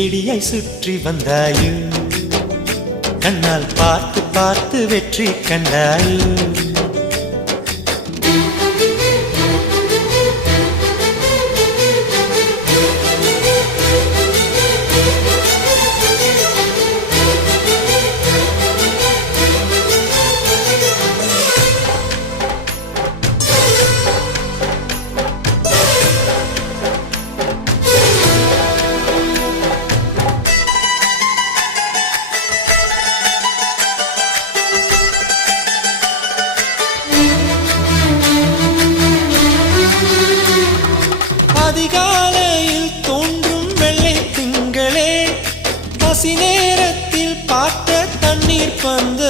செடியை சுற்றி வந்தாயோ கண்ணால் பார்த்து பார்த்து வெற்றி கண்டாயோ அதிகாலையில் தோன்றும் வெள்ளை திங்களே பசி நேரத்தில் பார்த்த தண்ணீர் பந்து